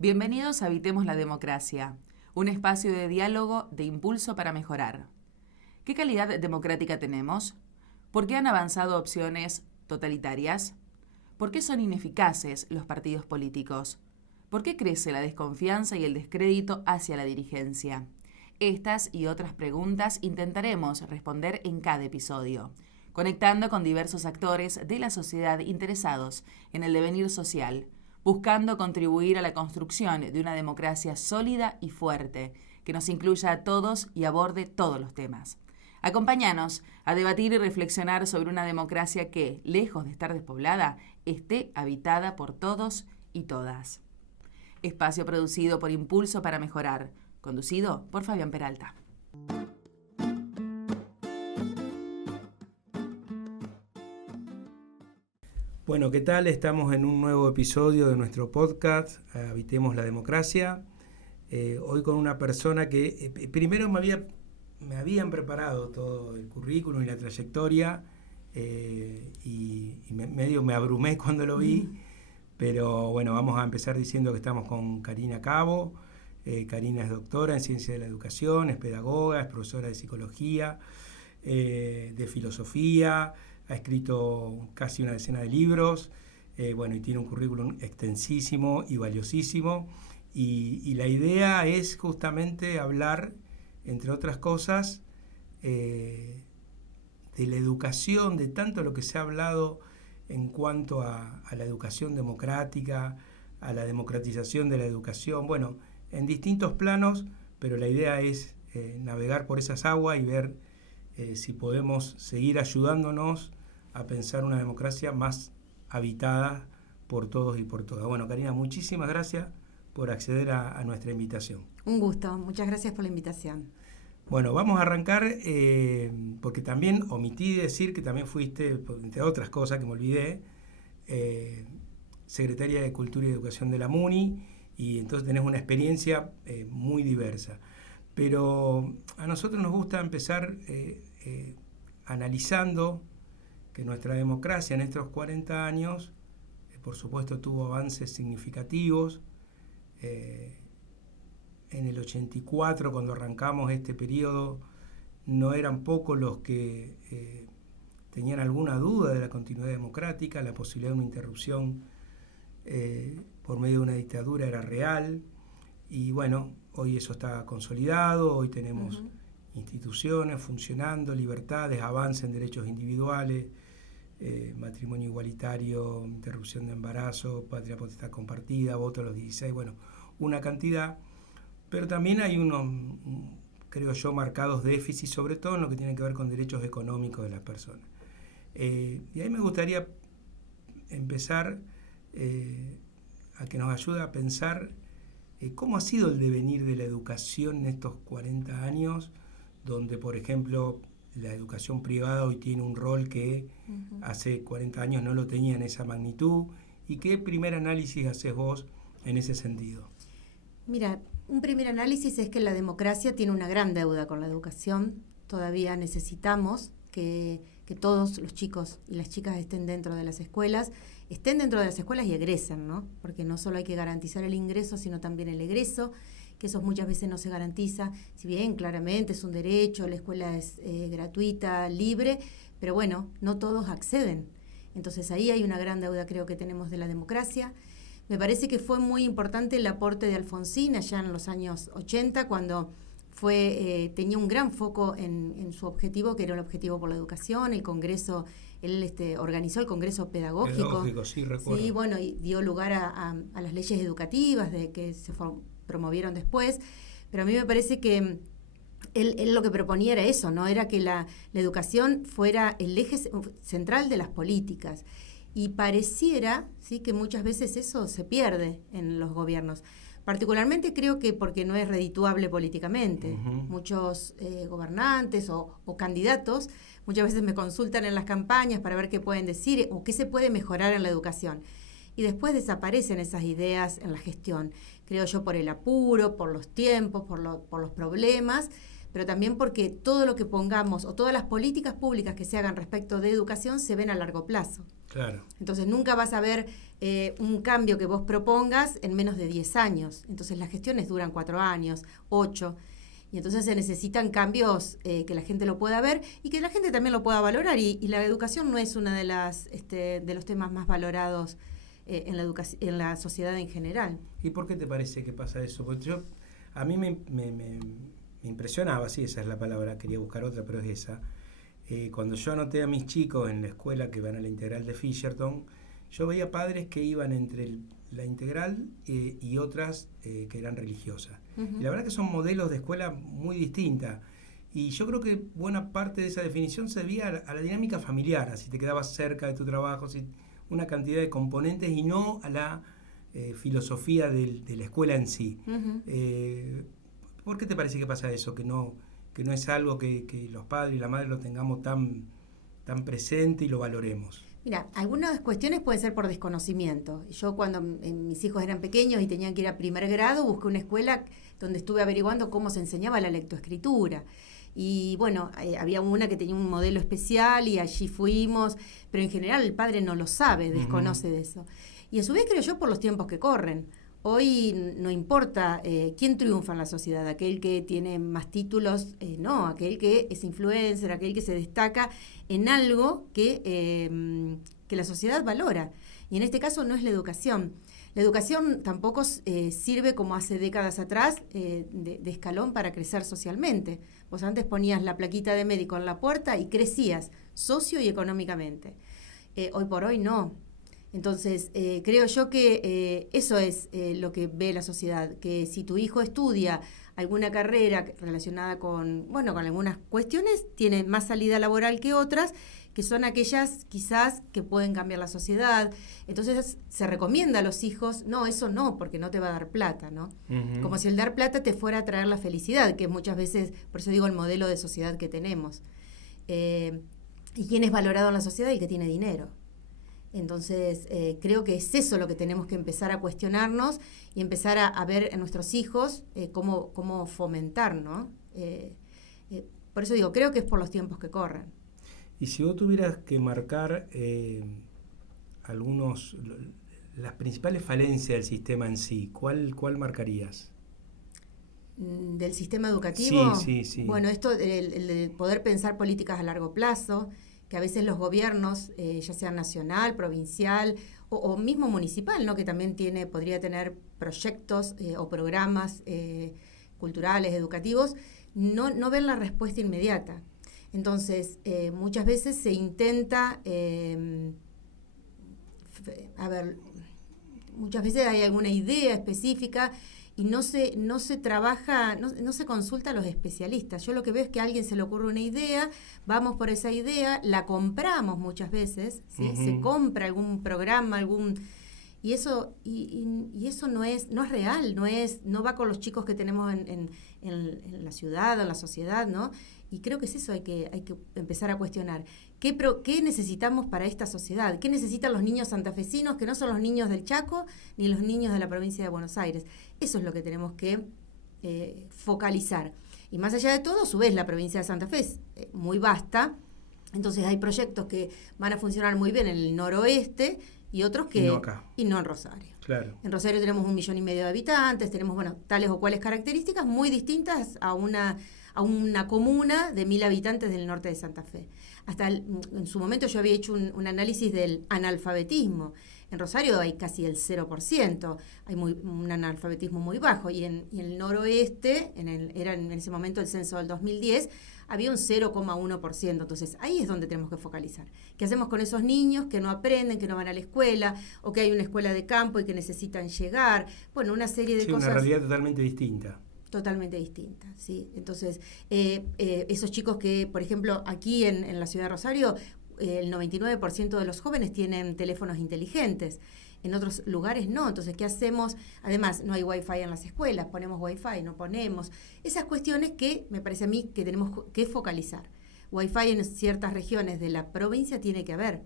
Bienvenidos a Habitemos la Democracia, un espacio de diálogo de impulso para mejorar. ¿Qué calidad democrática tenemos? ¿Por qué han avanzado opciones totalitarias? ¿Por qué son ineficaces los partidos políticos? ¿Por qué crece la desconfianza y el descrédito hacia la dirigencia? Estas y otras preguntas intentaremos responder en cada episodio, conectando con diversos actores de la sociedad interesados en el devenir social, buscando contribuir a la construcción de una democracia sólida y fuerte, que nos incluya a todos y aborde todos los temas. Acompáñanos a debatir y reflexionar sobre una democracia que, lejos de estar despoblada, esté habitada por todos y todas. Espacio producido por Impulso para Mejorar, conducido por Fabián Peralta. Bueno, ¿qué tal? Estamos en un nuevo episodio de nuestro podcast, Habitemos la Democracia. Hoy con una persona que primero me habían preparado todo el currículum y la trayectoria y medio me abrumé cuando lo vi, pero bueno, vamos a empezar diciendo que estamos con Karina Cabo. Karina es doctora en Ciencia de la Educación, es pedagoga, es profesora de Psicología, de Filosofía, ha escrito casi una decena de libros, y tiene un currículum extensísimo y valiosísimo. Y la idea es justamente hablar, entre otras cosas, de la educación, de tanto lo que se ha hablado en cuanto a la educación democrática, a la democratización de la educación, en distintos planos, pero la idea es navegar por esas aguas y ver si podemos seguir ayudándonos a pensar una democracia más habitada por todos y por todas. Bueno, Karina, muchísimas gracias por acceder a nuestra invitación. Un gusto, muchas gracias por la invitación. Bueno, vamos a arrancar porque también omití decir que también fuiste, entre otras cosas que me olvidé, secretaria de Cultura y Educación de la MUNI, y entonces tenés una experiencia muy diversa. Pero a nosotros nos gusta empezar analizando que nuestra democracia en estos 40 años, por supuesto, tuvo avances significativos. En el 84, cuando arrancamos este periodo, no eran pocos los que tenían alguna duda de la continuidad democrática, la posibilidad de una interrupción por medio de una dictadura era real. Y bueno, hoy eso está consolidado, hoy tenemos instituciones funcionando, libertades, avance en derechos individuales, matrimonio igualitario, interrupción de embarazo, patria potestad compartida, voto a los 16, una cantidad, pero también hay unos, creo yo, marcados déficits, sobre todo en lo que tiene que ver con derechos económicos de las personas. Y ahí me gustaría empezar a que nos ayude a pensar cómo ha sido el devenir de la educación en estos 40 años, donde, por ejemplo, la educación privada hoy tiene un rol que hace 40 años no lo tenía en esa magnitud. ¿Y qué primer análisis haces vos en ese sentido? Mira, un primer análisis es que la democracia tiene una gran deuda con la educación. Todavía necesitamos que todos los chicos y las chicas estén dentro de las escuelas y egresen, ¿no? Porque no solo hay que garantizar el ingreso, sino también el egreso, que eso muchas veces no se garantiza, si bien claramente es un derecho, la escuela es gratuita, libre, pero no todos acceden. Entonces ahí hay una gran deuda, creo, que tenemos de la democracia. Me parece que fue muy importante el aporte de Alfonsín allá en los años 80, cuando tenía un gran foco en su objetivo, que era el objetivo por la educación. El Congreso, él organizó el Congreso Pedagógico. Sí, recuerdo. Sí, y dio lugar a las leyes educativas que se promovieron después, pero a mí me parece que él lo que proponía era eso, ¿no? Era que la educación fuera el eje central de las políticas, y pareciera, ¿sí?, que muchas veces eso se pierde en los gobiernos. Particularmente creo que porque no es redituable políticamente. Muchos gobernantes o candidatos muchas veces me consultan en las campañas para ver qué pueden decir o qué se puede mejorar en la educación. Y después desaparecen esas ideas en la gestión. Creo yo, por el apuro, por los tiempos, por los problemas, pero también porque todo lo que pongamos o todas las políticas públicas que se hagan respecto de educación se ven a largo plazo. Claro. Entonces nunca vas a ver un cambio que vos propongas en menos de 10 años. Entonces las gestiones duran 4 años, 8, y entonces se necesitan cambios que la gente lo pueda ver y que la gente también lo pueda valorar. Y la educación no es uno de los temas más valorados en la sociedad en general. ¿Y por qué te parece que pasa eso? Porque a mí me impresionaba, sí, esa es la palabra, quería buscar otra, pero es esa. Cuando yo anoté a mis chicos en la escuela que van a la integral de Fisherton, yo veía padres que iban entre la integral y otras que eran religiosas. Uh-huh. Y la verdad que son modelos de escuela muy distintas. Y yo creo que buena parte de esa definición se debía a la dinámica familiar, si te quedabas cerca de tu trabajo, una cantidad de componentes y no a la filosofía de la escuela en sí. Uh-huh. ¿Por qué te parece que pasa eso? Que no es algo que los padres y la madre lo tengamos tan presente y lo valoremos. Mira, algunas cuestiones pueden ser por desconocimiento. Yo cuando mis hijos eran pequeños y tenían que ir a primer grado, busqué una escuela donde estuve averiguando cómo se enseñaba la lectoescritura. Y bueno, había una que tenía un modelo especial y allí fuimos, pero en general el padre no lo sabe, desconoce de eso. Y a su vez creo yo por los tiempos que corren. Hoy no importa quién triunfa en la sociedad, aquel que tiene más títulos, no, aquel que es influencer, aquel que se destaca en algo que la sociedad valora. Y en este caso no es la educación. La educación tampoco sirve como hace décadas atrás de escalón para crecer socialmente. Vos antes ponías la plaquita de médico en la puerta y crecías socio y económicamente. Hoy por hoy no. Entonces, creo yo que eso es lo que ve la sociedad, que si tu hijo estudia alguna carrera relacionada con algunas cuestiones, tiene más salida laboral que otras, que son aquellas quizás que pueden cambiar la sociedad. Entonces, se recomienda a los hijos, no, eso no, porque no te va a dar plata, ¿no? Uh-huh. Como si el dar plata te fuera a traer la felicidad, que muchas veces, por eso digo, el modelo de sociedad que tenemos. ¿Y quién es valorado en la sociedad? El que tiene dinero. Entonces, creo que es eso lo que tenemos que empezar a cuestionarnos y empezar a ver en nuestros hijos cómo fomentar, ¿no? Por eso digo, creo que es por los tiempos que corren. Y si vos tuvieras que marcar las principales falencias del sistema en sí, ¿cuál marcarías? ¿Del sistema educativo? Sí. Bueno, esto, el de poder pensar políticas a largo plazo, que a veces los gobiernos, ya sea nacional, provincial o mismo municipal, ¿no? Que también podría tener proyectos o programas culturales, educativos, no ven la respuesta inmediata. Entonces, muchas veces se intenta, muchas veces hay alguna idea específica y no se trabaja, no se consulta a los especialistas. Yo lo que veo es que a alguien se le ocurre una idea, vamos por esa idea, la compramos muchas veces, ¿sí? Uh-huh. Se compra algún programa, y eso no es real, no va con los chicos que tenemos en la ciudad o en la sociedad, ¿no? Y creo que es eso, hay que empezar a cuestionar. ¿Qué necesitamos para esta sociedad? ¿Qué necesitan los niños santafesinos, que no son los niños del Chaco ni los niños de la provincia de Buenos Aires? Eso es lo que tenemos que focalizar. Y más allá de todo, a su vez, la provincia de Santa Fe es muy vasta. Entonces hay proyectos que van a funcionar muy bien en el noroeste y otros que... Y no en Rosario. Claro. En Rosario tenemos 1,5 millones de habitantes, tenemos tales o cuales características muy distintas a una comuna de 1.000 habitantes del norte de Santa Fe. En su momento yo había hecho un análisis del analfabetismo. En Rosario hay casi el 0%, hay un analfabetismo muy bajo, y en el noroeste, era en ese momento el censo del 2010, había un 0,1%. Entonces ahí es donde tenemos que focalizar. ¿Qué hacemos con esos niños que no aprenden, que no van a la escuela, o que hay una escuela de campo y que necesitan llegar? Bueno, una serie de cosas. Sí, una realidad totalmente distinta. Totalmente distinta, ¿sí? Entonces, esos chicos que, por ejemplo, aquí en la ciudad de Rosario, el 99% de los jóvenes tienen teléfonos inteligentes. En otros lugares no. Entonces, ¿qué hacemos? Además, no hay Wi-Fi en las escuelas. ¿Ponemos Wi-Fi? ¿No ponemos? Esas cuestiones que me parece a mí que tenemos que focalizar. Wi-Fi en ciertas regiones de la provincia tiene que haber,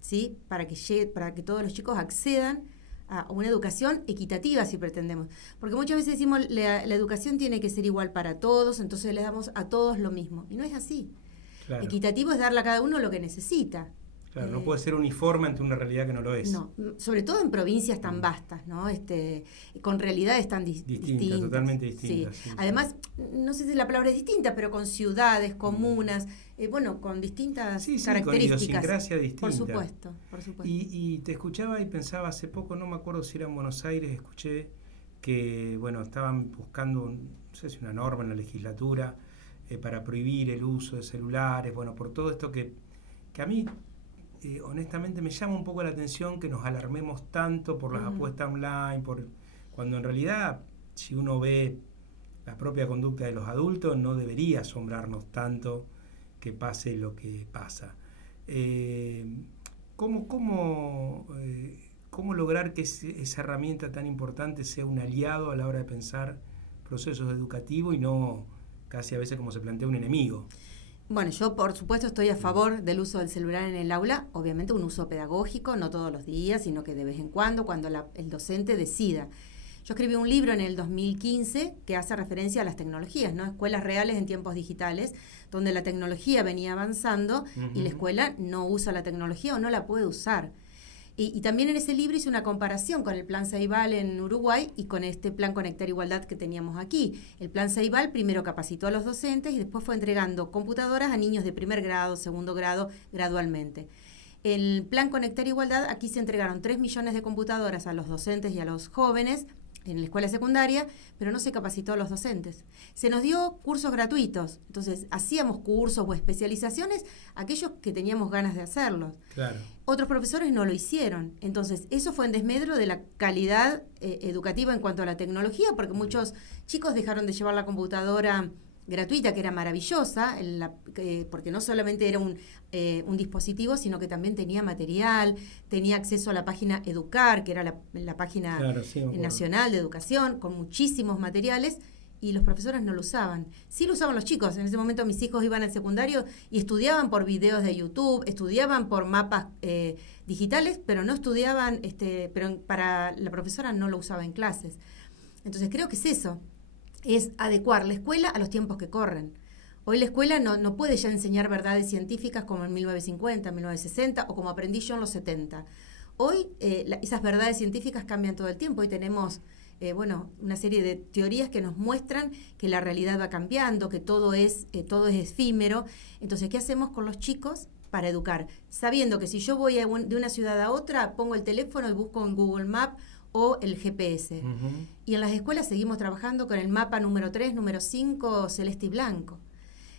¿sí? Para que todos los chicos accedan a una educación equitativa si pretendemos. Porque muchas veces decimos la educación tiene que ser igual para todos, entonces les damos a todos lo mismo. Y no es así. Claro. Equitativo es darle a cada uno lo que necesita. Claro, no puede ser uniforme ante una realidad que no lo es. No, sobre todo en provincias tan vastas, ¿no? Con realidades tan distintas. Totalmente distintas. Sí. Además, no sé si la palabra es distinta, pero con ciudades, comunas, con distintas características. Con idiosincrasia distinta. Por supuesto. Y te escuchaba y pensaba hace poco, no me acuerdo si era en Buenos Aires, escuché que, estaban buscando, no sé si una norma en la legislatura para prohibir el uso de celulares, por todo esto que a mí... honestamente me llama un poco la atención que nos alarmemos tanto por las apuestas online, cuando en realidad si uno ve la propia conducta de los adultos no debería asombrarnos tanto que pase lo que pasa. ¿Cómo lograr que esa herramienta tan importante sea un aliado a la hora de pensar procesos educativos y no casi a veces como se plantea un enemigo? Bueno, yo por supuesto estoy a favor del uso del celular en el aula, obviamente un uso pedagógico, no todos los días, sino que de vez en cuando el docente decida. Yo escribí un libro en el 2015 que hace referencia a las tecnologías, ¿no? Escuelas reales en tiempos digitales, donde la tecnología venía avanzando y la escuela no usa la tecnología o no la puede usar. Y también en ese libro hice una comparación con el Plan Ceibal en Uruguay y con este Plan Conectar Igualdad que teníamos aquí. El Plan Ceibal primero capacitó a los docentes y después fue entregando computadoras a niños de primer grado, segundo grado, gradualmente. El Plan Conectar Igualdad, aquí se entregaron 3 millones de computadoras a los docentes y a los jóvenes en la escuela secundaria, pero no se capacitó a los docentes. Se nos dio cursos gratuitos, entonces hacíamos cursos o especializaciones aquellos que teníamos ganas de hacerlos. Claro. Otros profesores no lo hicieron, entonces eso fue en desmedro de la calidad educativa en cuanto a la tecnología, porque muchos chicos dejaron de llevar la computadora gratuita, que era maravillosa, porque no solamente era un dispositivo, sino que también tenía material, tenía acceso a la página Educar, que era la página nacional de educación, con muchísimos materiales, y los profesores no lo usaban. Sí lo usaban los chicos. En ese momento mis hijos iban al secundario y estudiaban por videos de YouTube, estudiaban por mapas digitales, pero no estudiaban, pero para la profesora no lo usaba en clases. Entonces creo que es eso. Es adecuar la escuela a los tiempos que corren. Hoy la escuela no puede ya enseñar verdades científicas como en 1950, 1960 o como aprendí yo en los 70. Hoy esas verdades científicas cambian todo el tiempo. Hoy tenemos una serie de teorías que nos muestran que la realidad va cambiando, que todo es efímero. Entonces, ¿qué hacemos con los chicos para educar? Sabiendo que si yo voy de una ciudad a otra, pongo el teléfono y busco en Google Maps o el GPS. Uh-huh. Y en las escuelas seguimos trabajando con el mapa número 3, número 5, celeste y blanco.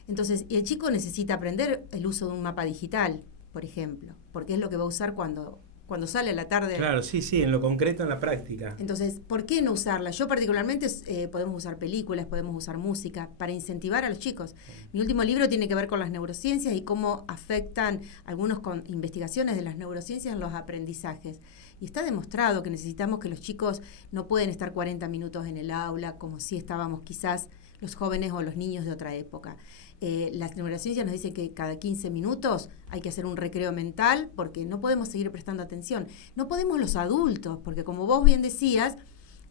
Entonces, y el chico necesita aprender el uso de un mapa digital, por ejemplo, porque es lo que va a usar cuando sale a la tarde. Claro, sí, en lo concreto, en la práctica. Entonces, ¿por qué no usarla? Yo particularmente podemos usar películas, podemos usar música para incentivar a los chicos. Mi último libro tiene que ver con las neurociencias y cómo afectan algunos con investigaciones de las neurociencias en los aprendizajes. Y está demostrado que necesitamos que los chicos no pueden estar 40 minutos en el aula como si estábamos quizás los jóvenes o los niños de otra época. Las neurociencias nos dicen que cada 15 minutos hay que hacer un recreo mental porque no podemos seguir prestando atención. No podemos los adultos, porque como vos bien decías,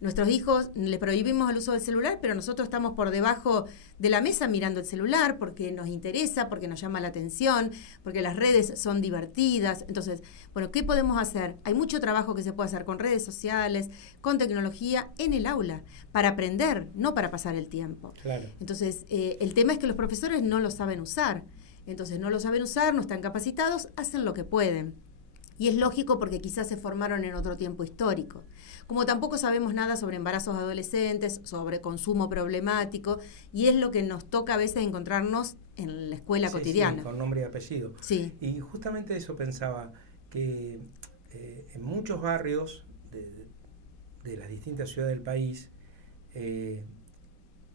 nuestros hijos les prohibimos el uso del celular, pero nosotros estamos por debajo de la mesa mirando el celular porque nos interesa, porque nos llama la atención, porque las redes son divertidas. Entonces, ¿qué podemos hacer? Hay mucho trabajo que se puede hacer con redes sociales, con tecnología en el aula, para aprender, no para pasar el tiempo. Claro. Entonces, el tema es que los profesores no lo saben usar. Entonces, no lo saben usar, no están capacitados, hacen lo que pueden. Y es lógico porque quizás se formaron en otro tiempo histórico. Como tampoco sabemos nada sobre embarazos adolescentes, sobre consumo problemático, y es lo que nos toca a veces encontrarnos en la escuela cotidiana. Sí, con nombre y apellido. Sí. Y justamente eso pensaba, que en muchos barrios de las distintas ciudades del país,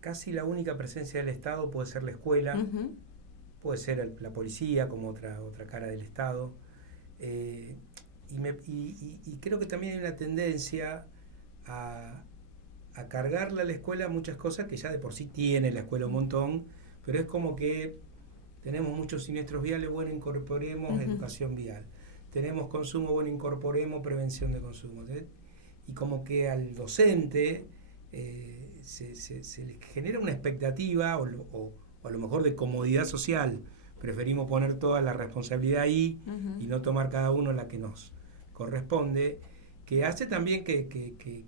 casi la única presencia del Estado puede ser la escuela, uh-huh. Puede ser la policía como otra cara del Estado. Y creo que también hay una tendencia a cargarle a la escuela muchas cosas que ya de por sí tiene la escuela un montón, pero es como que tenemos muchos siniestros viales, bueno, incorporemos uh-huh. educación vial, tenemos consumo, bueno, incorporemos prevención de consumo, ¿sí? y como que al docente se le genera una expectativa o a lo mejor de comodidad social. Preferimos poner toda la responsabilidad ahí y no tomar cada uno la que nos corresponde, que hace también que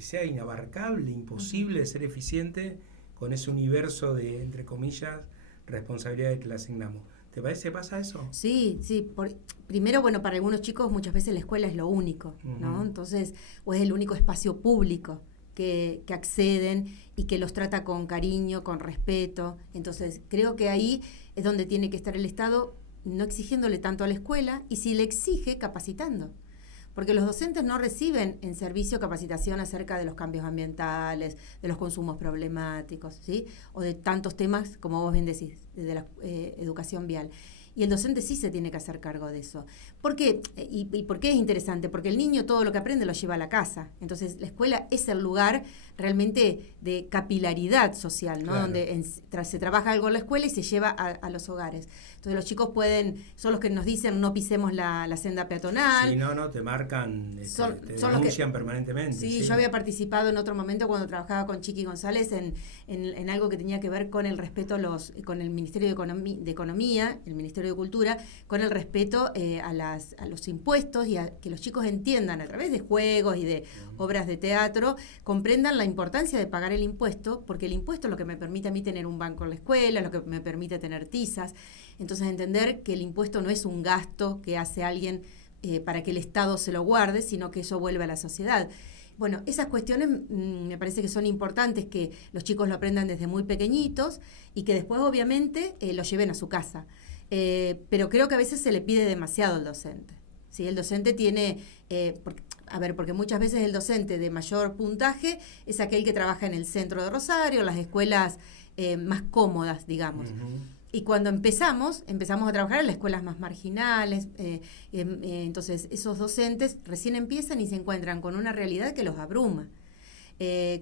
sea inabarcable, imposible de ser eficiente con ese universo de, entre comillas, responsabilidades que le asignamos. ¿Te parece que pasa eso? Sí. Primero, bueno, para algunos chicos muchas veces la escuela es lo único, ¿no? Entonces, o es el único espacio público que acceden y que los trata con cariño, con respeto. Entonces, creo que ahí es donde tiene que estar el Estado, no exigiéndole tanto a la escuela, y si le exige, capacitando. Porque los docentes no reciben en servicio capacitación acerca de los cambios ambientales, de los consumos problemáticos, ¿sí? O de tantos temas, como vos bien decís, de la educación vial. Y el docente sí se tiene que hacer cargo de eso. ¿Por qué? ¿Y por qué es interesante? Porque el niño todo lo que aprende lo lleva a la casa. Entonces, la escuela es el lugar realmente de capilaridad social, ¿no? Claro. Donde se trabaja algo en la escuela y se lleva a los hogares. Entonces, los chicos son los que nos dicen no pisemos la senda peatonal. Sí, no, te marcan, te denuncian permanentemente. Sí, yo había participado en otro momento cuando trabajaba con Chiqui González en algo que tenía que ver con el respeto con el Ministerio de Economía, el Ministerio de Cultura, con el respeto a los impuestos y a que los chicos entiendan a través de juegos y de obras de teatro, comprendan la importancia de pagar el impuesto, porque el impuesto es lo que me permite a mí tener un banco en la escuela, es lo que me permite tener tizas. Entonces, entender que el impuesto no es un gasto que hace alguien para que el Estado se lo guarde, sino que eso vuelve a la sociedad. Bueno, esas cuestiones me parece que son importantes, que los chicos lo aprendan desde muy pequeñitos y que después, obviamente, lo lleven a su casa. Pero creo que a veces se le pide demasiado al docente. ¿Sí? El docente tiene... porque muchas veces el docente de mayor puntaje es aquel que trabaja en el centro de Rosario, las escuelas más cómodas, digamos. Y cuando empezamos a trabajar en las escuelas más marginales, entonces esos docentes recién empiezan y se encuentran con una realidad que los abruma.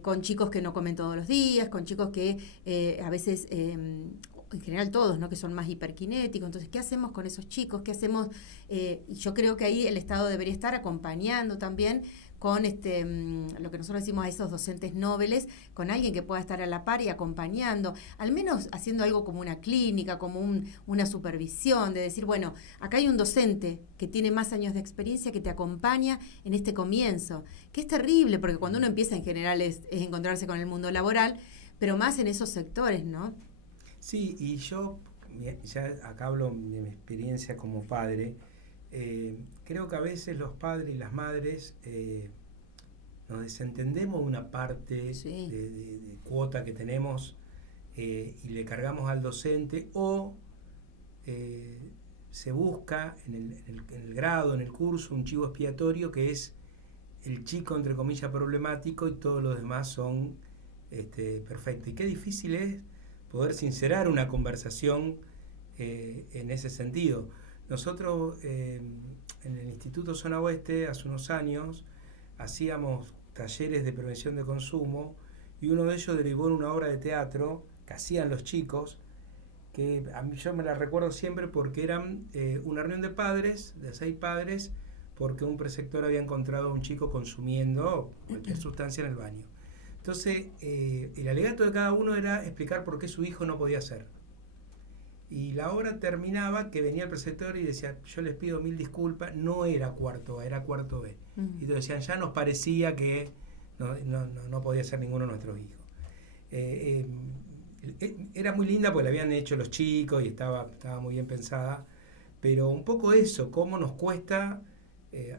Con chicos que no comen todos los días, con chicos que a veces... en general todos, ¿no? Que son más hiperkinéticos. Entonces, ¿qué hacemos con esos chicos? ¿Qué hacemos? Y yo creo que ahí el Estado debería estar acompañando también con lo que nosotros decimos a esos docentes nobles, con alguien que pueda estar a la par y acompañando, al menos haciendo algo como una clínica, como una supervisión, de decir, bueno, acá hay un docente que tiene más años de experiencia que te acompaña en este comienzo, que es terrible, porque cuando uno empieza en general es encontrarse con el mundo laboral, pero más en esos sectores, ¿no? Sí, y yo, ya acá hablo de mi experiencia como padre, creo que a veces los padres y las madres nos desentendemos de una parte de cuota que tenemos y le cargamos al docente, o se busca en el grado, en el curso, un chivo expiatorio que es el chico, entre comillas, problemático, y todos los demás son perfectos. Y qué difícil es poder sincerar una conversación en ese sentido. Nosotros en el Instituto Zona Oeste hace unos años hacíamos talleres de prevención de consumo, y uno de ellos derivó en una obra de teatro que hacían los chicos, que a mí yo me la recuerdo siempre porque eran una reunión de padres, de 6 padres, porque un preceptor había encontrado a un chico consumiendo cualquier sustancia en el baño. Entonces, el alegato de cada uno era explicar por qué su hijo no podía hacer. Y la obra terminaba que venía el preceptor y decía, yo les pido 1000 disculpas, no era cuarto A, era cuarto B. Y entonces decían, ya nos parecía que no podía ser ninguno de nuestros hijos. Era muy linda porque la habían hecho los chicos y estaba muy bien pensada, pero un poco eso, cómo nos cuesta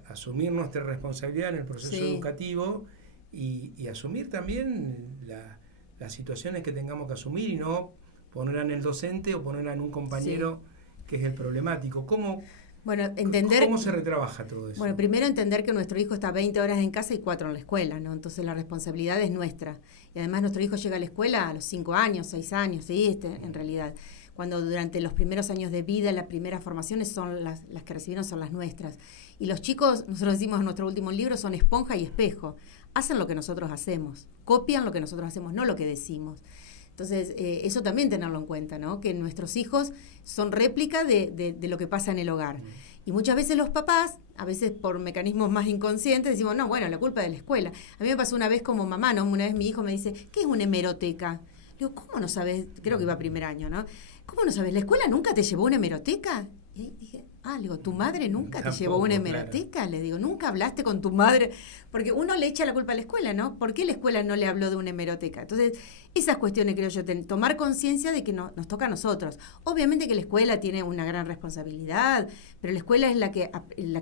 asumir nuestra responsabilidad en el proceso educativo y asumir también las situaciones que tengamos que asumir, y no ponerla en el docente o ponerla en un compañero que es el problemático. ¿Cómo se retrabaja todo eso? Bueno, primero entender que nuestro hijo está 20 horas en casa y 4 en la escuela, ¿no? Entonces la responsabilidad es nuestra. Y además nuestro hijo llega a la escuela a los 5 años, 6 años, ¿sí? En realidad. Cuando durante los primeros años de vida, las primeras formaciones son las que recibieron son las nuestras. Y los chicos, nosotros decimos en nuestro último libro, son esponja y espejo. Hacen lo que nosotros hacemos, copian lo que nosotros hacemos, no lo que decimos. Entonces, eso también tenerlo en cuenta, ¿no? Que nuestros hijos son réplica de lo que pasa en el hogar. Y muchas veces los papás, a veces por mecanismos más inconscientes, decimos, no, bueno, la culpa es de la escuela. A mí me pasó una vez como mamá, ¿no? Una vez mi hijo me dice, ¿qué es una hemeroteca? Le digo, ¿cómo no sabes? Creo que iba a primer año, ¿no? ¿Cómo no sabes? ¿La escuela nunca te llevó una hemeroteca? Y ahí dije, le digo, ¿tu madre nunca te llevó una hemeroteca? Claro. Le digo, ¿nunca hablaste con tu madre? Porque uno le echa la culpa a la escuela, ¿no? ¿Por qué la escuela no le habló de una hemeroteca? Entonces, esas cuestiones creo yo, tomar conciencia de que nos toca a nosotros. Obviamente que la escuela tiene una gran responsabilidad, pero la escuela es la que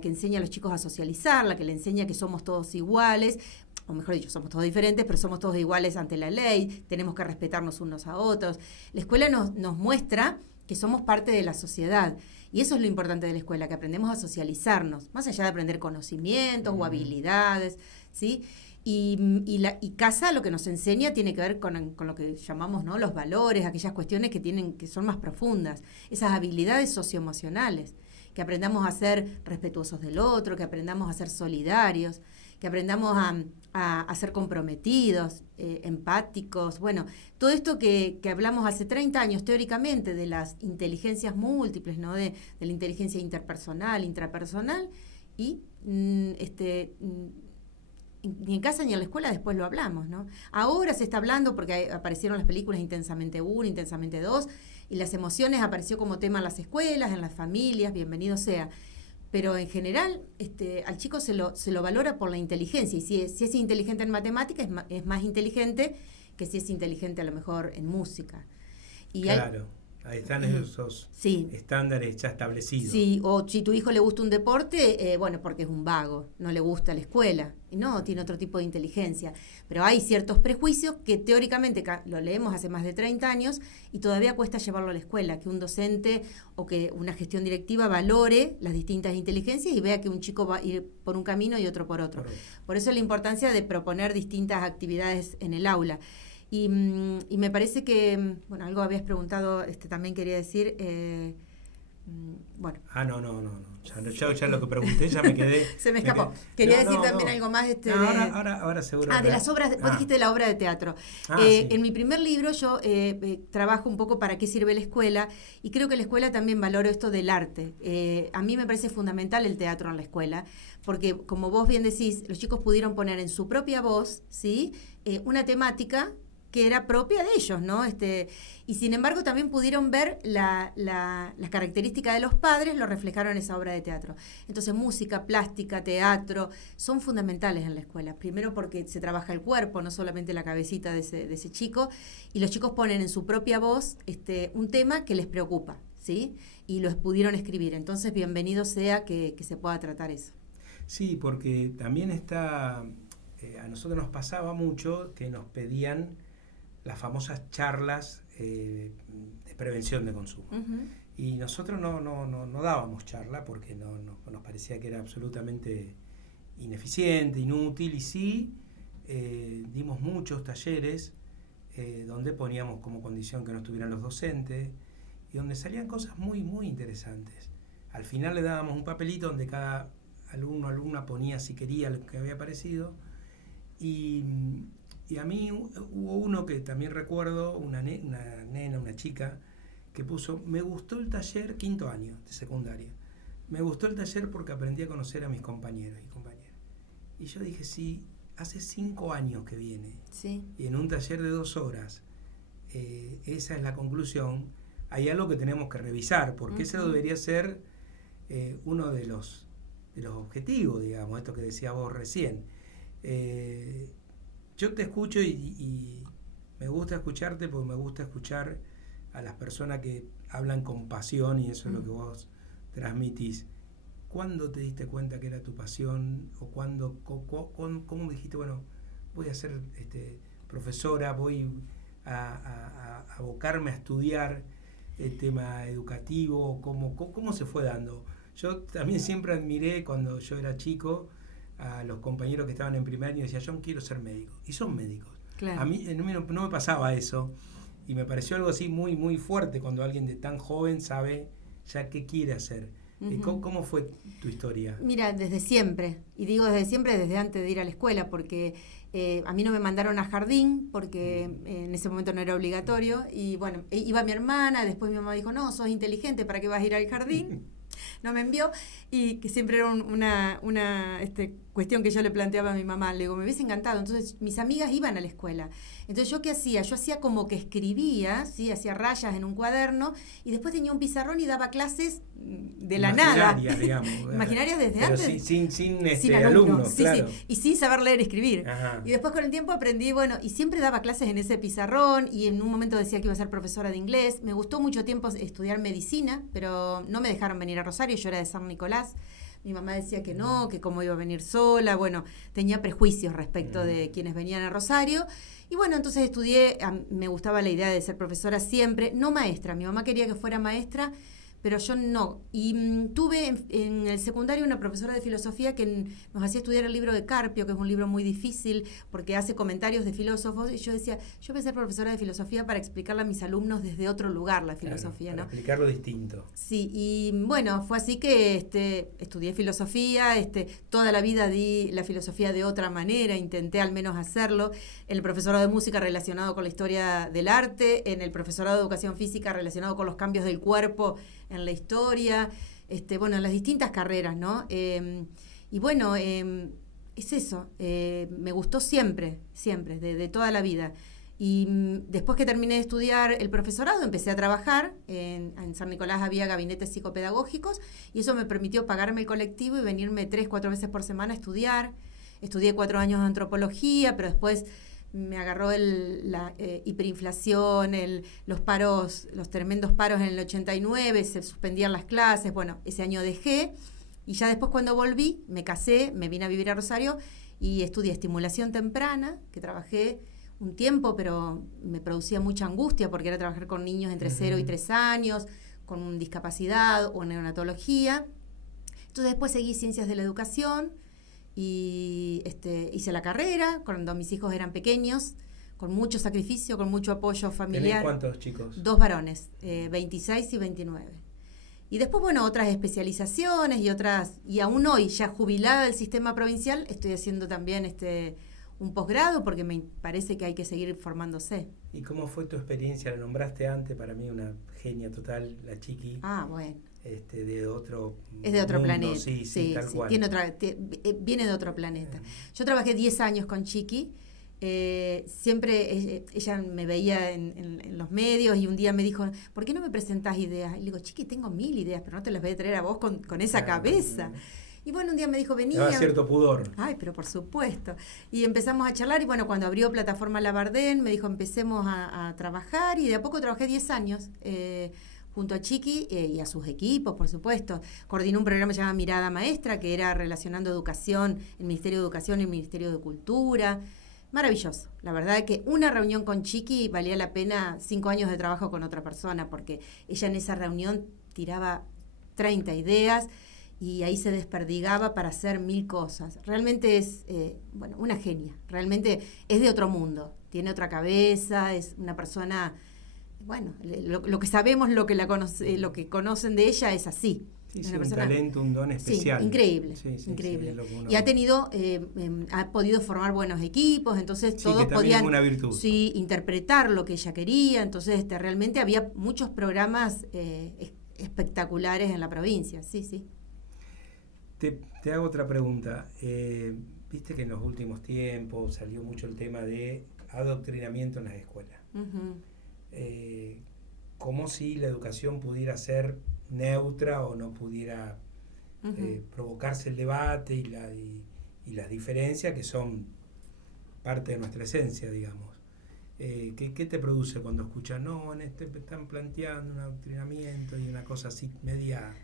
enseña a los chicos a socializar, la que le enseña que somos todos iguales, o mejor dicho, somos todos diferentes, pero somos todos iguales ante la ley, tenemos que respetarnos unos a otros. La escuela nos muestra que somos parte de la sociedad. Y eso es lo importante de la escuela, que aprendemos a socializarnos, más allá de aprender conocimientos o habilidades, ¿sí? Y casa lo que nos enseña tiene que ver con lo que llamamos, ¿no?, los valores, aquellas cuestiones que son más profundas, esas habilidades socioemocionales, que aprendamos a ser respetuosos del otro, que aprendamos a ser solidarios, que aprendamos a ser comprometidos, empáticos. Bueno, todo esto que hablamos hace 30 años teóricamente de las inteligencias múltiples, ¿no?, de la inteligencia interpersonal, intrapersonal, y ni en casa ni en la escuela después lo hablamos, ¿no? Ahora se está hablando porque aparecieron las películas Intensamente 1, Intensamente 2, y las emociones apareció como tema en las escuelas, en las familias, bienvenido sea. Pero en general al chico se lo valora por la inteligencia, y si es inteligente en matemáticas es más inteligente que si es inteligente a lo mejor en música. Y claro, ahí están esos estándares ya establecidos. Sí, o si tu hijo le gusta un deporte, bueno, porque es un vago, no le gusta la escuela, y no, tiene otro tipo de inteligencia. Pero hay ciertos prejuicios que teóricamente lo leemos hace más de 30 años y todavía cuesta llevarlo a la escuela, que un docente o que una gestión directiva valore las distintas inteligencias y vea que un chico va a ir por un camino y otro por otro. Por eso la importancia de proponer distintas actividades en el aula. Y me parece que, bueno, algo habías preguntado, también quería decir, bueno. No. Ya lo que pregunté, ya me quedé. Se me escapó. Quería decir también algo más. Ahora seguro. De las obras, vos dijiste de la obra de teatro. Sí. En mi primer libro yo trabajo un poco para qué sirve la escuela, y creo que la escuela también valora esto del arte. A mí me parece fundamental el teatro en la escuela, porque como vos bien decís, los chicos pudieron poner en su propia voz, ¿sí?, una temática que era propia de ellos, ¿no? Y sin embargo también pudieron ver las características de los padres, lo reflejaron en esa obra de teatro. Entonces música, plástica, teatro, son fundamentales en la escuela. Primero porque se trabaja el cuerpo, no solamente la cabecita de ese chico, y los chicos ponen en su propia voz un tema que les preocupa, ¿sí? Y lo pudieron escribir. Entonces bienvenido sea que se pueda tratar eso. Sí, porque también a nosotros nos pasaba mucho que nos pedían las famosas charlas de prevención de consumo. Uh-huh. Y nosotros no dábamos charla porque nos parecía que era absolutamente ineficiente, inútil, y sí dimos muchos talleres donde poníamos como condición que no estuvieran los docentes y donde salían cosas muy, muy interesantes. Al final le dábamos un papelito donde cada alumno o alumna ponía si quería lo que había parecido, y a mí hubo uno que también recuerdo, una chica, que puso: me gustó el taller, 5º año de secundaria, me gustó el taller porque aprendí a conocer a mis compañeros y compañeras. Y yo dije, sí, hace 5 años que viene, sí, y en un taller de 2 horas, esa es la conclusión. Hay algo que tenemos que revisar, porque ese debería ser uno de los objetivos, digamos, esto que decías vos recién. Yo te escucho y me gusta escucharte porque me gusta escuchar a las personas que hablan con pasión, y eso es lo que vos transmitís. ¿Cuándo te diste cuenta que era tu pasión? ¿O cómo dijiste, bueno, voy a ser profesora, voy a abocarme a estudiar el tema educativo? ¿Cómo se fue dando? Yo también siempre admiré cuando yo era chico a los compañeros que estaban en primer año y decía, yo quiero ser médico, y son médicos. Claro. A mí no me pasaba eso, y me pareció algo así muy, muy fuerte cuando alguien de tan joven sabe ya qué quiere hacer. Uh-huh. ¿Cómo fue tu historia? Mira, desde siempre, y digo desde siempre, desde antes de ir a la escuela, porque a mí no me mandaron a jardín, porque en ese momento no era obligatorio, y bueno, iba mi hermana, después mi mamá dijo, no, sos inteligente, ¿para qué vas a ir al jardín? no me envió, y que siempre era una cuestión que yo le planteaba a mi mamá. Le digo, me hubiese encantado. Entonces mis amigas iban a la escuela. Entonces ¿yo qué hacía? Yo hacía como que escribía, ¿sí? Hacía rayas en un cuaderno y después tenía un pizarrón y daba clases de la nada. Digamos. Imaginarias desde pero antes. Sin alumnos, sí, claro. sí. Y sin saber leer y escribir. Ajá. Y después con el tiempo aprendí, y siempre daba clases en ese pizarrón y en un momento decía que iba a ser profesora de inglés. Me gustó mucho tiempo estudiar medicina, pero no me dejaron venir a Rosario, yo era de San Nicolás. Mi mamá decía que no, que cómo iba a venir sola, tenía prejuicios respecto de quienes venían a Rosario. Y entonces estudié, me gustaba la idea de ser profesora siempre, no maestra, mi mamá quería que fuera maestra, pero yo no. Y tuve en el secundario una profesora de filosofía que nos hacía estudiar el libro de Carpio, que es un libro muy difícil porque hace comentarios de filósofos, y yo decía, yo voy a ser profesora de filosofía para explicarle a mis alumnos desde otro lugar la filosofía, claro, ¿no? Para explicarlo distinto. Sí, y fue así que estudié filosofía, toda la vida di la filosofía de otra manera, intenté al menos hacerlo, en el profesorado de música relacionado con la historia del arte, en el profesorado de educación física relacionado con los cambios del cuerpo en la historia, en las distintas carreras, ¿no? Es eso, me gustó siempre, de toda la vida. Y después que terminé de estudiar el profesorado, empecé a trabajar. En San Nicolás había gabinetes psicopedagógicos y eso me permitió pagarme el colectivo y venirme 3-4 veces por semana a estudiar. Estudié 4 años de antropología, pero después me agarró la hiperinflación, los tremendos paros en el 89, se suspendían las clases. Ese año dejé y ya después cuando volví, me casé, me vine a vivir a Rosario y estudié estimulación temprana, que trabajé un tiempo, pero me producía mucha angustia porque era trabajar con niños entre 0 y 3 años, con discapacidad o neonatología. Entonces después seguí ciencias de la educación y hice la carrera cuando mis hijos eran pequeños, con mucho sacrificio, con mucho apoyo familiar. ¿Tenés cuántos chicos? 2 varones, 26 y 29. Y después, otras especializaciones y aún hoy, ya jubilada del sistema provincial, estoy haciendo también un posgrado porque me parece que hay que seguir formándose. ¿Y cómo fue tu experiencia? La nombraste antes, para mí una genia total, la Chiqui. Ah, bueno. De otro Es de otro mundo, planeta. Sí, tal cual. Viene de otro planeta. Yo trabajé 10 años con Chiqui. Siempre ella me veía en los medios y un día me dijo, ¿por qué no me presentás ideas? Y le digo, Chiqui, tengo 1000 ideas, pero no te las voy a traer a vos con esa cabeza. Y un día me dijo, vení. Daba cierto pudor. Ay, pero por supuesto. Y empezamos a charlar y cuando abrió Plataforma Labardén, me dijo, empecemos a trabajar y de a poco trabajé 10 años junto a Chiqui y a sus equipos, por supuesto. Coordiné un programa llamado Mirada Maestra, que era relacionando educación, el Ministerio de Educación y el Ministerio de Cultura. Maravilloso. La verdad es que una reunión con Chiqui valía la pena 5 años de trabajo con otra persona, porque ella en esa reunión tiraba 30 ideas y ahí se desperdigaba para hacer 1000 cosas. Realmente es una genia. Realmente es de otro mundo. Tiene otra cabeza, es una persona... lo que sabemos, lo que conocen de ella es así. Sí, un talento, un don especial. Sí, increíble, increíble. Y ha tenido, ha podido formar buenos equipos, entonces todos podían interpretar lo que ella quería, entonces realmente había muchos programas espectaculares en la provincia, sí. Te hago otra pregunta. Viste que en los últimos tiempos salió mucho el tema de adoctrinamiento en las escuelas. Uh-huh. Como si la educación pudiera ser neutra o no pudiera provocarse el debate y las diferencias que son parte de nuestra esencia, digamos. ¿Qué te produce cuando escuchas, no, están planteando un adoctrinamiento y una cosa así media...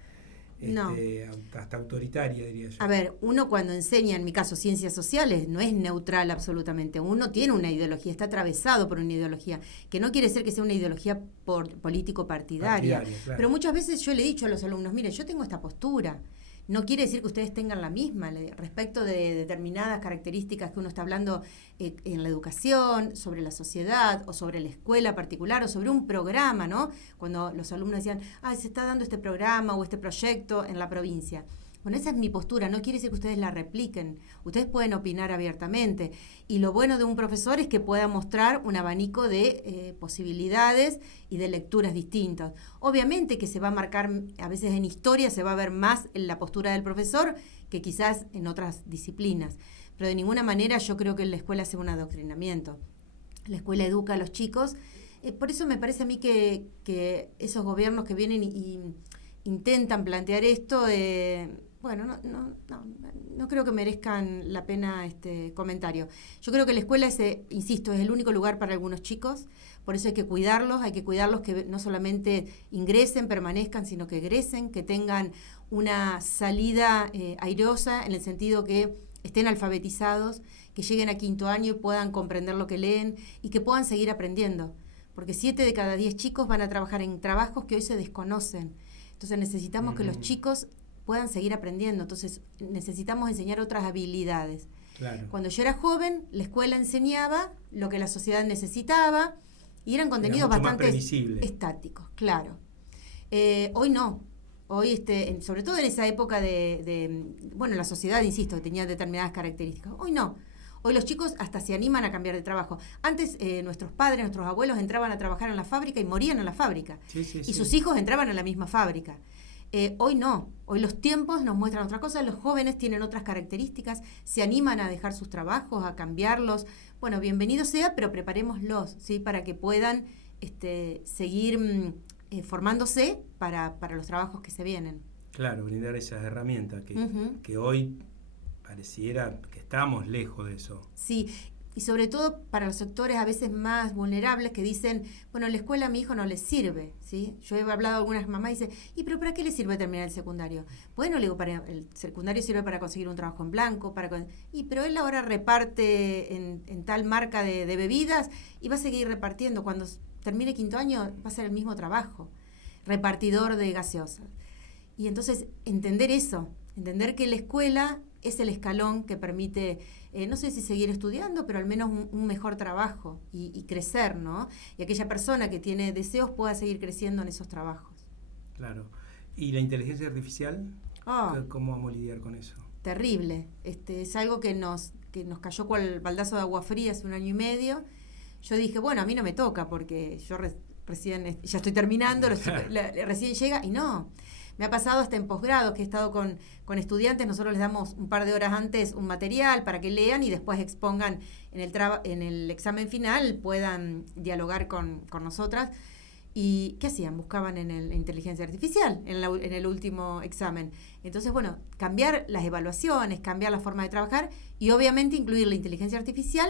hasta autoritaria, diría yo. A ver, uno cuando enseña, en mi caso, ciencias sociales, no es neutral absolutamente. Uno tiene una ideología, está atravesado por una ideología, que no quiere decir que sea una ideología político-partidaria. Claro. Pero muchas veces yo le he dicho a los alumnos, mire, yo tengo esta postura. No quiere decir que ustedes tengan la misma respecto de determinadas características que uno está hablando en la educación, sobre la sociedad o sobre la escuela particular o sobre un programa, ¿no? Cuando los alumnos decían, se está dando este programa o este proyecto en la provincia. Bueno, esa es mi postura, no quiere decir que ustedes la repliquen, ustedes pueden opinar abiertamente y lo bueno de un profesor es que pueda mostrar un abanico de posibilidades y de lecturas distintas. Obviamente que se va a marcar, a veces en historia se va a ver más en la postura del profesor que quizás en otras disciplinas, pero de ninguna manera yo creo que en la escuela sea un adoctrinamiento. La escuela educa a los chicos, por eso me parece a mí que esos gobiernos que vienen y intentan plantear esto, bueno, no creo que merezcan la pena este comentario. Yo creo que la escuela insisto, es el único lugar para algunos chicos, por eso hay que cuidarlos que no solamente ingresen, permanezcan, sino que egresen, que tengan una salida airosa en el sentido que estén alfabetizados, que lleguen a 5º año y puedan comprender lo que leen y que puedan seguir aprendiendo, porque 7 de cada 10 chicos van a trabajar en trabajos que hoy se desconocen. Entonces necesitamos que los chicos puedan seguir aprendiendo, entonces necesitamos enseñar otras habilidades. Claro. Cuando yo era joven, la escuela enseñaba lo que la sociedad necesitama y eran contenidos bastante estáticos, claro. Hoy no, hoy sobre todo en esa época bueno, la sociedad, insisto, tenía determinadas características, hoy no. Hoy los chicos hasta se animan a cambiar de trabajo. Antes nuestros padres, nuestros abuelos entraban a trabajar en la fábrica y morían en la fábrica. Sí, y sus hijos entraban en la misma fábrica. Hoy no, hoy los tiempos nos muestran otra cosa, los jóvenes tienen otras características, se animan a dejar sus trabajos, a cambiarlos. Bueno, bienvenido sea, pero preparémoslos, ¿sí? Para que puedan seguir formándose para los trabajos que se vienen. Claro, brindar esas herramientas que hoy pareciera que estamos lejos de eso. Sí, y sobre todo para los sectores a veces más vulnerables que dicen, bueno, la escuela a mi hijo no le sirve, ¿sí? Yo he hablado a algunas mamás y dicen, pero ¿para qué le sirve terminar el secundario? Bueno, le digo, el secundario sirve para conseguir un trabajo en blanco, pero él ahora reparte en tal marca de bebidas y va a seguir repartiendo. Cuando termine 5º año va a ser el mismo trabajo, repartidor de gaseosas. Y entonces entender eso, entender que la escuela es el escalón que permite, no sé si seguir estudiando, pero al menos un mejor trabajo y crecer, ¿no? Y aquella persona que tiene deseos pueda seguir creciendo en esos trabajos. Claro. ¿Y la inteligencia artificial? ¿Cómo vamos a lidiar con eso? Terrible. Es algo que nos cayó cual baldazo de agua fría hace 1 año y medio. Yo dije, bueno, a mí no me toca porque yo recién, ya estoy terminando, recién llega y no. Me ha pasado hasta en posgrado, que he estado con estudiantes, nosotros les damos un par de horas antes un material para que lean y después expongan en el examen final, puedan dialogar con nosotras. ¿Y qué hacían? Buscaban en la inteligencia artificial, en el último examen. Entonces, bueno, cambiar las evaluaciones, cambiar la forma de trabajar y obviamente incluir la inteligencia artificial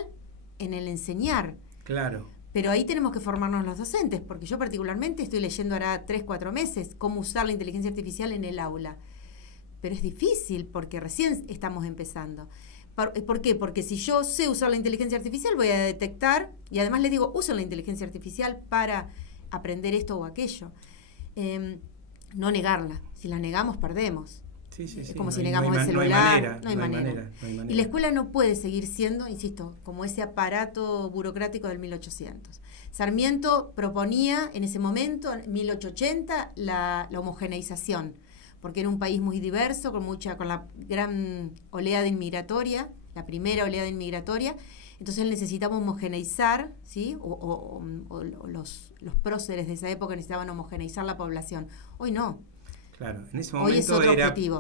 en el enseñar. Claro. Pero ahí tenemos que formarnos los docentes, porque yo particularmente estoy leyendo ahora 3-4 meses cómo usar la inteligencia artificial en el aula. Pero es difícil porque recién estamos empezando. ¿Por qué? Porque si yo sé usar la inteligencia artificial voy a detectar, y además les digo, usen la inteligencia artificial para aprender esto o aquello. No negarla. Si la negamos, perdemos. Sí. Es como si negamos el celular. No hay manera. Y la escuela no puede seguir siendo, insisto, como ese aparato burocrático del 1800. Sarmiento proponía en ese momento, en 1880, la homogeneización, porque era un país muy diverso, con la gran oleada inmigratoria, la primera oleada inmigratoria. Entonces él necesitaba homogeneizar, ¿sí? O los próceres de esa época necesitaban homogeneizar la población. Hoy no. Claro, en ese momento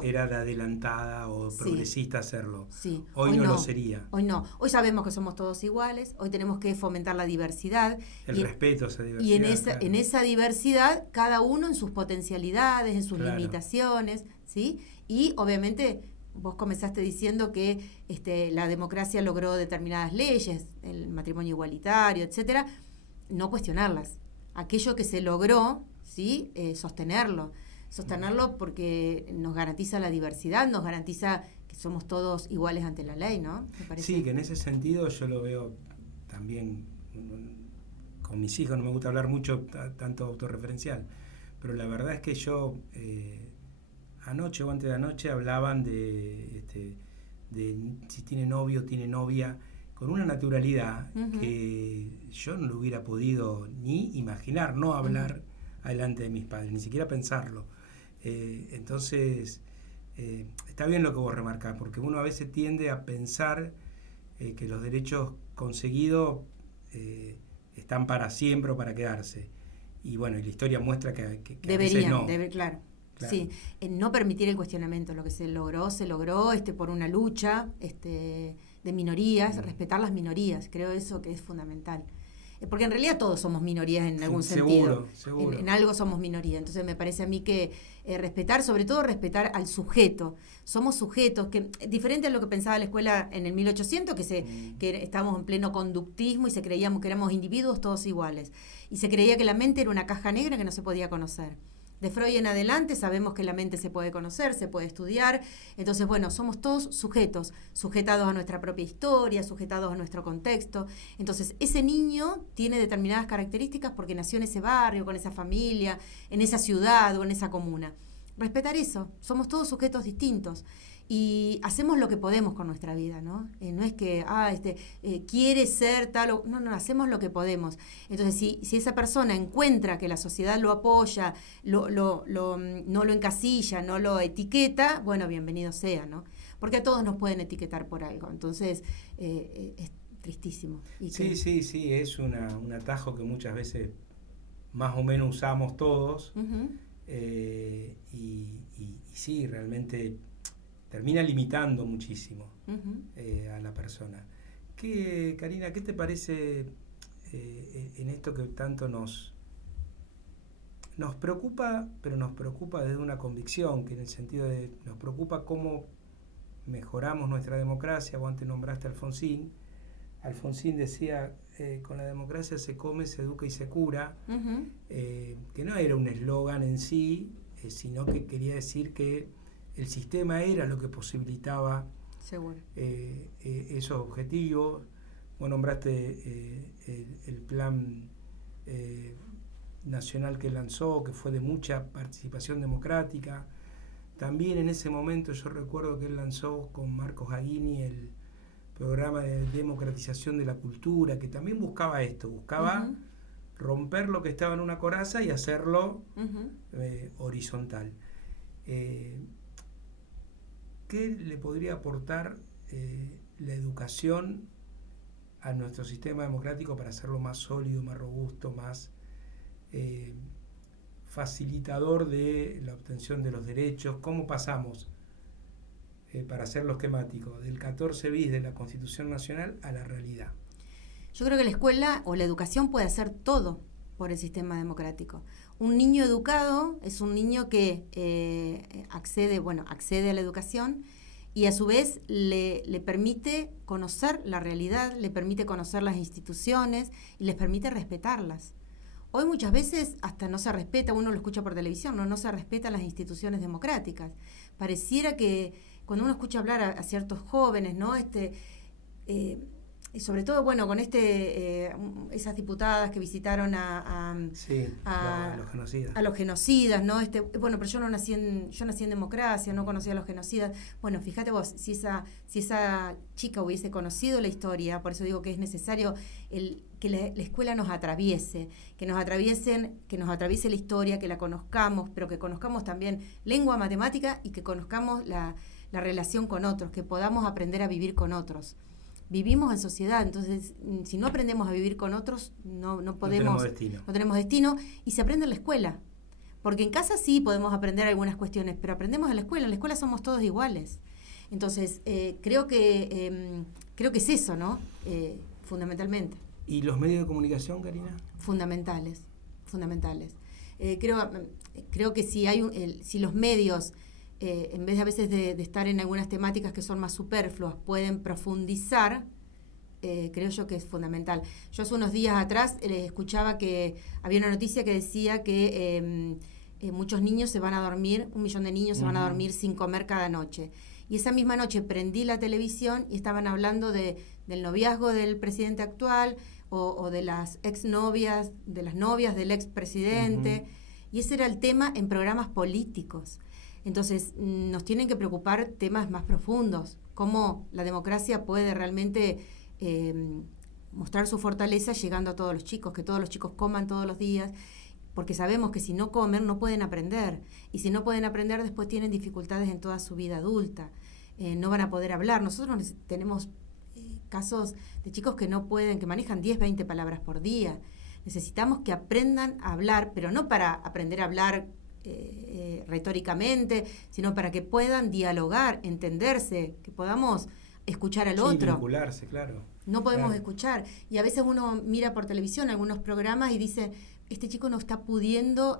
era de adelantada o progresista hacerlo. Sí. Hoy no lo sería. Hoy no. Hoy sabemos que somos todos iguales, hoy tenemos que fomentar la diversidad. El respeto a esa diversidad. Y en esa diversidad, cada uno en sus potencialidades, en sus limitaciones, ¿sí? Y obviamente vos comenzaste diciendo que la democracia logró determinadas leyes, el matrimonio igualitario, etcétera, no cuestionarlas. Aquello que se logró, ¿sí? Sostenerlo porque nos garantiza la diversidad, nos garantiza que somos todos iguales ante la ley, ¿no? ¿Me parece? Sí, que en ese sentido yo lo veo también con mis hijos, no me gusta hablar mucho tanto autorreferencial, pero la verdad es que yo anoche o antes de anoche hablaban de si tiene novio o tiene novia con una naturalidad que yo no lo hubiera podido ni imaginar, no hablar adelante de mis padres, ni siquiera pensarlo. Entonces, está bien lo que vos remarcás, porque uno a veces tiende a pensar que los derechos conseguidos están para siempre o para quedarse. Y bueno, y la historia muestra que deberían, a veces no. Claro. Sí, no permitir el cuestionamiento, lo que se logró por una lucha de minorías, respetar las minorías, creo eso que es fundamental. Porque en realidad todos somos minorías en algún sentido. Seguro. En algo somos minoría. Entonces me parece a mí que respetar, sobre todo respetar al sujeto. Somos sujetos, que diferente a lo que pensaba la escuela en el 1800, que estábamos en pleno conductismo y creíamos que éramos individuos todos iguales. Y se creía que la mente era una caja negra que no se podía conocer. De Freud en adelante sabemos que la mente se puede conocer, se puede estudiar. Entonces, bueno, somos todos sujetos, sujetados a nuestra propia historia, sujetados a nuestro contexto. Entonces, ese niño tiene determinadas características porque nació en ese barrio, con esa familia, en esa ciudad o en esa comuna. Respetar eso, somos todos sujetos distintos. Y hacemos lo que podemos con nuestra vida, ¿no? No es que, quiere ser tal o... No, hacemos lo que podemos. Entonces, si esa persona encuentra que la sociedad lo apoya, no lo encasilla, no lo etiqueta, bueno, bienvenido sea, ¿no? Porque a todos nos pueden etiquetar por algo. Entonces, es tristísimo. Sí, es un atajo que muchas veces más o menos usamos todos. Uh-huh. Y sí, realmente... termina limitando muchísimo a la persona. Karina, ¿qué te parece en esto que tanto nos preocupa, pero nos preocupa desde una convicción, que en el sentido de nos preocupa cómo mejoramos nuestra democracia? Vos antes nombraste a Alfonsín. Alfonsín decía, con la democracia se come, se educa y se cura, que no era un eslogan en sí, sino que quería decir que el sistema era lo que posibilitaba esos objetivos. Vos nombraste el plan nacional que lanzó, que fue de mucha participación democrática. También en ese momento yo recuerdo que él lanzó con Marcos Aguini el programa de democratización de la cultura, que también buscaba romper lo que estaba en una coraza y hacerlo horizontal. ¿Qué le podría aportar la educación a nuestro sistema democrático para hacerlo más sólido, más robusto, más facilitador de la obtención de los derechos? ¿Cómo pasamos, para hacerlo esquemático, del 14 bis de la Constitución Nacional a la realidad? Yo creo que la escuela o la educación puede hacer todo por el sistema democrático. Un niño educado es un niño que accede a la educación y a su vez le permite conocer la realidad, le permite conocer las instituciones y les permite respetarlas. Hoy muchas veces hasta no se respeta, uno lo escucha por televisión, no se respetan las instituciones democráticas. Pareciera que cuando uno escucha hablar a ciertos jóvenes, ¿no? Y sobre todo, bueno, con esas diputadas que visitaron a los genocidas. A los genocidas, ¿no? Bueno, pero yo nací en democracia, no conocía a los genocidas. Bueno, fíjate vos, si esa chica hubiese conocido la historia, por eso digo que es necesario que la escuela nos atraviese, que nos atraviese la historia, que la conozcamos, pero que conozcamos también lengua, matemática y que conozcamos la relación con otros, que podamos aprender a vivir con otros. Vivimos en sociedad, entonces si no aprendemos a vivir con otros, no podemos, no tenemos destino, y se aprende en la escuela, porque en casa sí podemos aprender algunas cuestiones, pero aprendemos en la escuela somos todos iguales. Entonces creo que es eso, ¿no? Fundamentalmente. ¿Y los medios de comunicación, Karina? Fundamentales. Creo que si los medios, en vez de a veces de estar en algunas temáticas que son más superfluas, pueden profundizar, creo yo que es fundamental. Yo hace unos días atrás escuchaba que había una noticia que decía que muchos niños se van a dormir, 1 millón de niños se van a dormir sin comer cada noche. Y esa misma noche prendí la televisión y estaban hablando del noviazgo del presidente actual o de las exnovias, de las novias del expresidente. Y ese era el tema en programas políticos. Entonces, nos tienen que preocupar temas más profundos, cómo la democracia puede realmente mostrar su fortaleza llegando a todos los chicos, que todos los chicos coman todos los días, porque sabemos que si no comen no pueden aprender, y si no pueden aprender después tienen dificultades en toda su vida adulta, no van a poder hablar. Nosotros tenemos casos de chicos que no pueden, que manejan 10, 20 palabras por día. Necesitamos que aprendan a hablar, pero no para aprender a hablar retóricamente, sino para que puedan dialogar, entenderse, que podamos escuchar al otro. Vincularse, claro. No podemos escuchar. Y a veces uno mira por televisión algunos programas y dice, este chico no está pudiendo,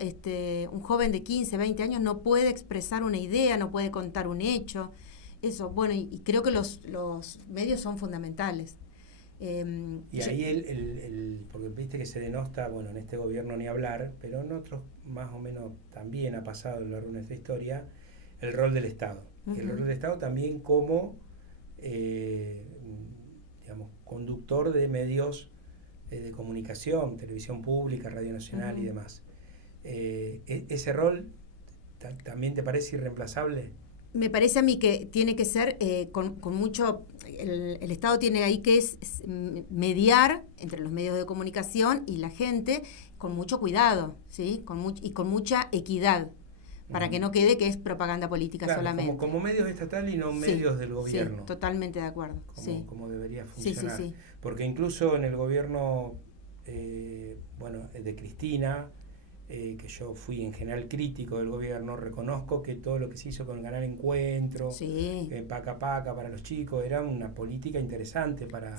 un joven de 15, 20 años no puede expresar una idea, no puede contar un hecho. Eso, bueno, y creo que los medios son fundamentales. Y ahí porque viste que se denosta, bueno, en este gobierno ni hablar, pero en otros más o menos también ha pasado a lo largo de nuestra historia, el rol del Estado. Uh-huh. El rol del Estado también como, digamos, conductor de medios de comunicación, televisión pública, Radio Nacional uh-huh. y demás. ¿Ese rol también te parece irreemplazable? Me parece a mí que tiene que ser con mucho... El Estado tiene ahí que es mediar entre los medios de comunicación y la gente con mucho cuidado, ¿sí? Y con mucha equidad, para que no quede que es propaganda política, claro, solamente. Como medios estatales y no medios del gobierno. Sí, totalmente de acuerdo. Como debería funcionar. Sí. Porque incluso en el gobierno de Cristina, que yo fui en general crítico del gobierno, reconozco que todo lo que se hizo con el Canal Encuentro, Paca Paca para los chicos, era una política interesante para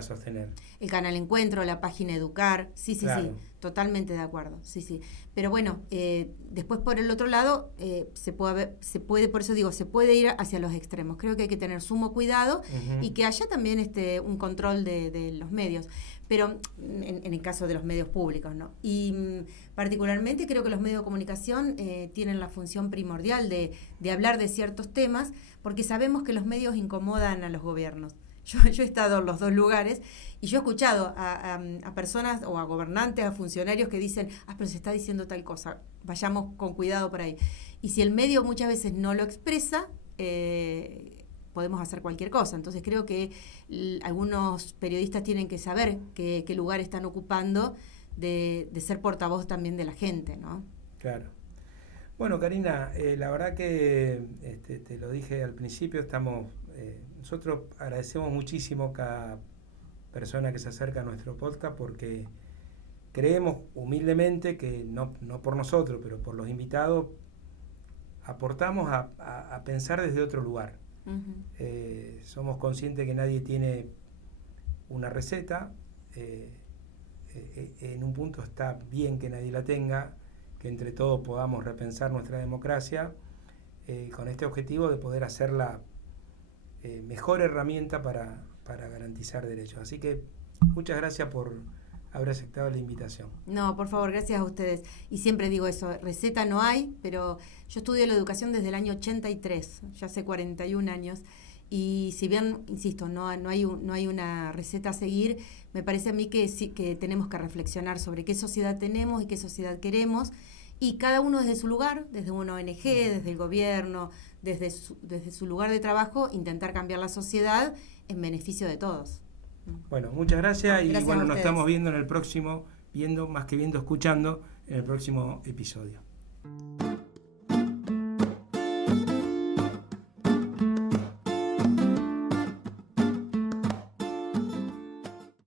sostener. El Canal Encuentro, la página Educar, claro. Totalmente de acuerdo, sí. Pero bueno, después por el otro lado, se puede, por eso digo, se puede ir hacia los extremos. Creo que hay que tener sumo cuidado uh-huh. y que haya también un control de los medios. Pero en el caso de los medios públicos, ¿no? Y particularmente creo que los medios de comunicación tienen la función primordial de hablar de ciertos temas, porque sabemos que los medios incomodan a los gobiernos. Yo he estado en los dos lugares y yo he escuchado a personas o a gobernantes, a funcionarios que dicen, pero se está diciendo tal cosa, vayamos con cuidado por ahí. Y si el medio muchas veces no lo expresa, podemos hacer cualquier cosa. Entonces creo que algunos periodistas tienen que saber qué lugar están ocupando de ser portavoz también de la gente, ¿no? Claro. Bueno, Karina, la verdad que te lo dije al principio, nosotros agradecemos muchísimo cada persona que se acerca a nuestro podcast, porque creemos humildemente que no por nosotros, pero por los invitados, aportamos a pensar desde otro lugar. Uh-huh. Somos conscientes que nadie tiene una receta, en un punto está bien que nadie la tenga, que entre todos podamos repensar nuestra democracia, con este objetivo de poder hacerla mejor herramienta para garantizar derechos. Así que muchas gracias por haber aceptado la invitación. No, por favor, gracias a ustedes. Y siempre digo eso, receta no hay, pero yo estudio la educación desde el año 83, ya hace 41 años, y si bien, insisto, no hay una receta a seguir, me parece a mí que sí que tenemos que reflexionar sobre qué sociedad tenemos y qué sociedad queremos, y cada uno desde su lugar, desde una ONG, desde el gobierno, desde su lugar de trabajo, intentar cambiar la sociedad en beneficio de todos. Bueno, muchas gracias y bueno, nos estamos viendo en el próximo, escuchando en el próximo episodio.